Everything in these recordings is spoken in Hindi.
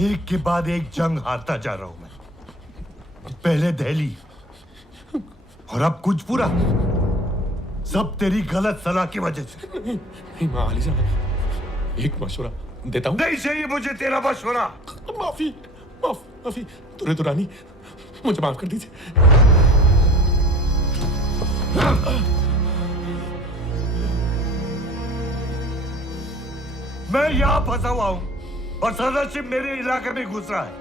एक के बाद एक जंग हारता जा रहा हूं मैं। पहले दिल्ली और अब कुजपुरा, सब तेरी गलत सलाह की वजह से। माली साहब, एक मशवरा देता हूँ। नहीं चाहिए मुझे तेरा मशवरा। माफी माफी तूने तो रानी, मुझे माफ कर दीजिए। मैं यहां फंसा हुआ हूं और सदरशिप मेरे इलाके में घुस रहा है।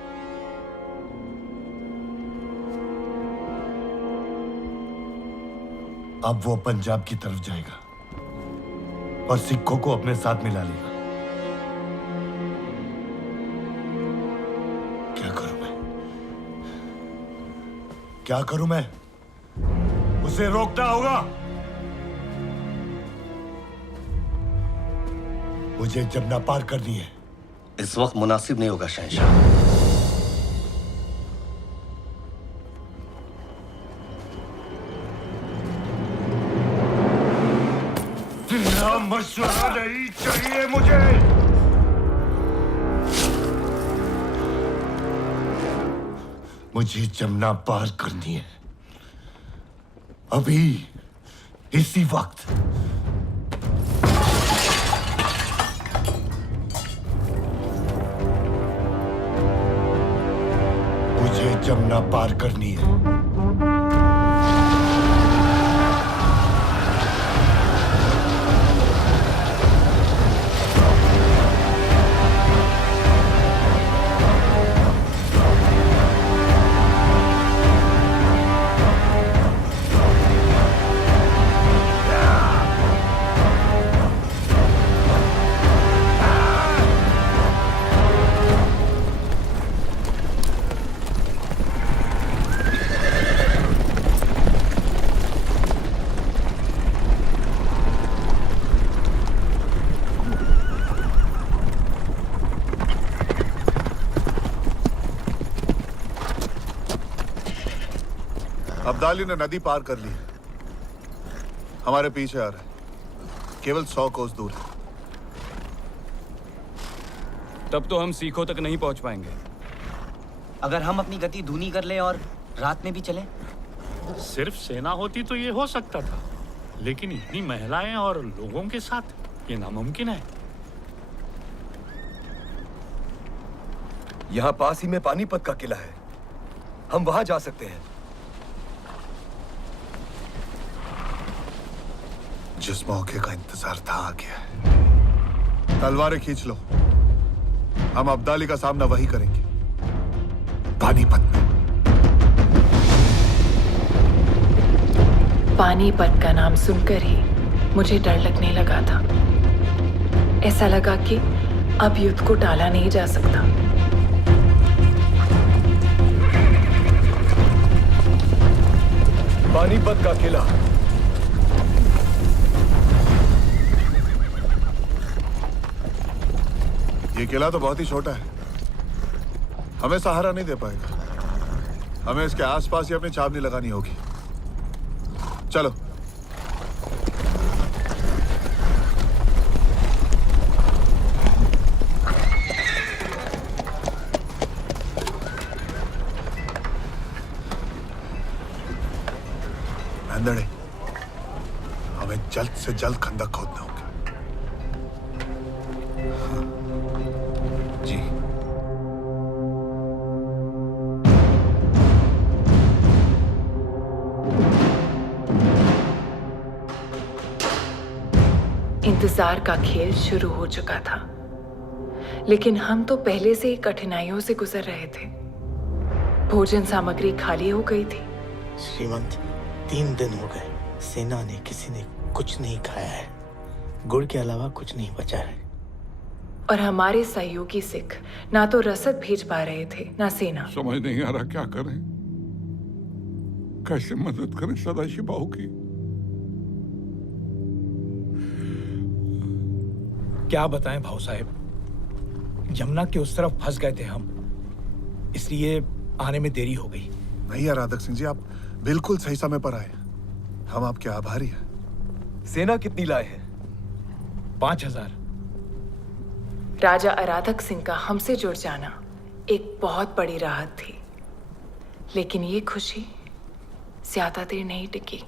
अब वो पंजाब की तरफ जाएगा और सिखों को अपने साथ मिला लेगा। क्या करूं मैं? उसे रोकना होगा। मुझे जमुना पार करनी है। इस वक्त मुनासिब नहीं होगा शहंशाह। तेरा मशवरा नहीं चाहिए मुझे। मुझे जमुना पार करनी है, अभी, इसी वक्त। मुझे जमुना पार करनी है। अब्दाली ने नदी पार कर ली, हमारे पीछे आ रहा है, केवल 100 कोस दूर है। तब तो हम सीखों तक नहीं पहुंच पाएंगे। अगर हम अपनी गति धीमी कर ले और रात में भी चले? सिर्फ सेना होती तो ये हो सकता था, लेकिन इतनी महिलाएं और लोगों के साथ ये नामुमकिन है। यहाँ पास ही में पानीपत का किला है, हम वहां जा सकते हैं। जिस मौके का इंतजार था आ गया है। तलवारें खींच लो, हम अब्दाली का सामना वही करेंगे, पानीपत में। पानीपत का नाम सुनकर ही मुझे डर लगने लगा था। ऐसा लगा कि अब युद्ध को टाला नहीं जा सकता। पानीपत का किला। ये किला तो बहुत ही छोटा है, हमें सहारा नहीं दे पाएगा। हमें इसके आसपास ही अपनी छावनी लगानी होगी। चलो। अंदड़े, हमें जल्द से जल्द खंदक खोदना होगा। जी। इंतजार का खेल शुरू हो चुका था, लेकिन हम तो पहले से ही कठिनाइयों से गुजर रहे थे। भोजन सामग्री खाली हो गई थी। श्रीमंत, 3 दिन हो गए, सेना ने किसी ने कुछ नहीं खाया है। गुड़ के अलावा कुछ नहीं बचा है। और हमारे सहयोगी सिख ना तो रसद भेज पा रहे थे, ना सेना। समझ नहीं आ रहा क्या करें, कैसे मदद करें सदाशिव बाहू की। क्या बताएं भाऊ साहब, यमुना के उस तरफ फंस गए थे हम, इसलिए आने में देरी हो गई। नहीं यार राधक सिंह जी, आप बिल्कुल सही समय पर आए। हम आपके आभारी हैं। सेना कितनी लाए हैं? 5,000। राजा आराधक सिंह का हमसे जुड़ जाना एक बहुत बड़ी राहत थी, लेकिन ये खुशी ज्यादा देर नहीं टिकी।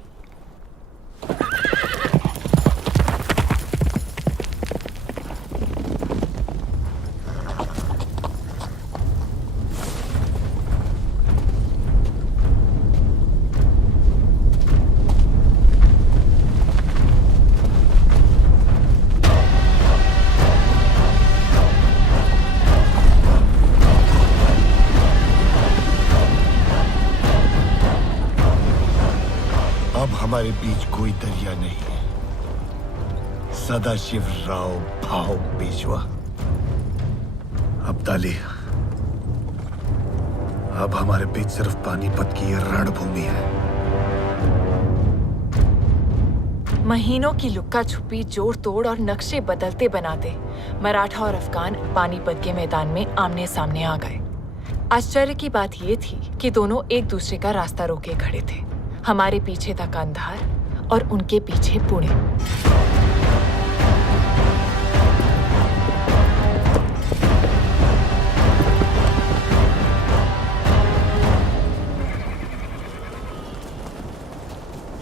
अब हमारे बीच कोई दरिया नहीं है। सदाशिव राव भाव पेशवा। अब्दाली, अब हमारे बीच सिर्फ पानीपत की ये रणभूमि है। महीनों की लुक्का छुपी, जोड़ तोड़ और नक्शे बदलते बनाते मराठा और अफगान पानीपत के मैदान में आमने सामने आ गए। आश्चर्य की बात यह थी कि दोनों एक दूसरे का रास्ता रोके खड़े थे। हमारे पीछे था कंधार और उनके पीछे पुणे।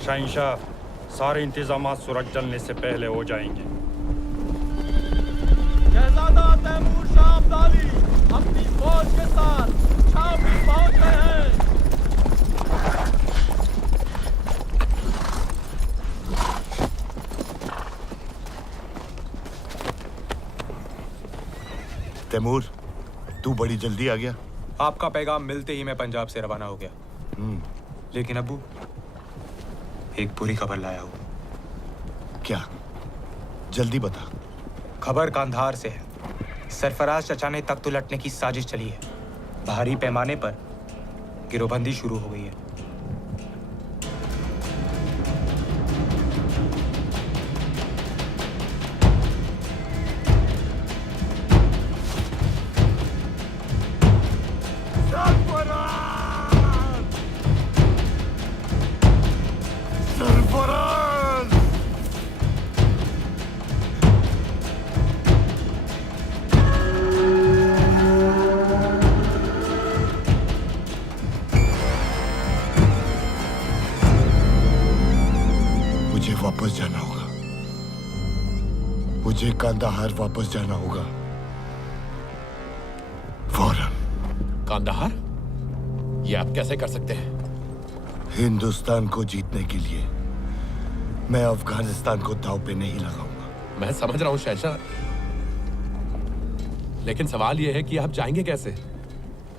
शहंशाह, सारे इंतजामात सूरज जलने से पहले हो जाएंगे। शहजादा तैमूर शाह अब्दाली अपनी फौज के साथ छावनी पहुंच गए हैं। तैमूर, तू बड़ी जल्दी आ गया। आपका पैगाम मिलते ही मैं पंजाब से रवाना हो गया। लेकिन अब्बू, एक बुरी खबर लाया हूं। क्या? जल्दी बता। खबर कांधार से है। सरफराज चचा ने तख्त उलटने की साजिश चली है। भारी पैमाने पर गिरोहबंदी शुरू हो गई है। मुझे वापस जाना होगा। मुझे कांदाहार वापस जाना होगा फौरन। कांदाहार? ये आप कैसे कर सकते हैं? हिंदुस्तान को जीतने के लिए मैं अफगानिस्तान को दांव पे नहीं लगाऊंगा। मैं समझ रहा हूं शहंशाह, लेकिन सवाल यह है कि आप जाएंगे कैसे?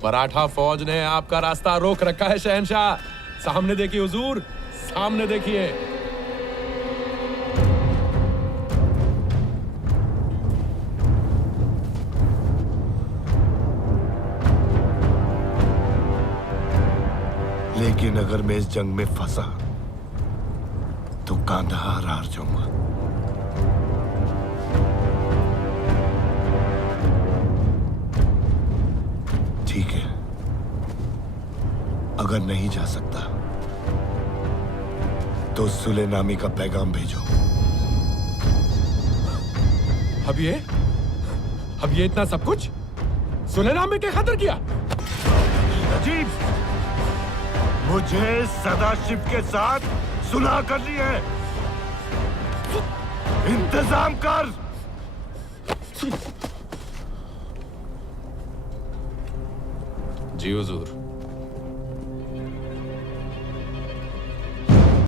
मराठा फौज ने आपका रास्ता रोक रखा है शहंशाह। सामने देखिए हुजूर, सामने देखिए। लेकिन अगर मैं इस जंग में फंसा तो कांदाहार हार जाऊंगा। ठीक है, अगर नहीं जा सकता तो सुलेनामी का पैगाम भेजो। अब ये इतना सब कुछ सुलेनामी के खातिर किया? अजीब, मुझे सदाशिव के साथ सुलह करनी है। इंतजाम कर। जी हुजूर।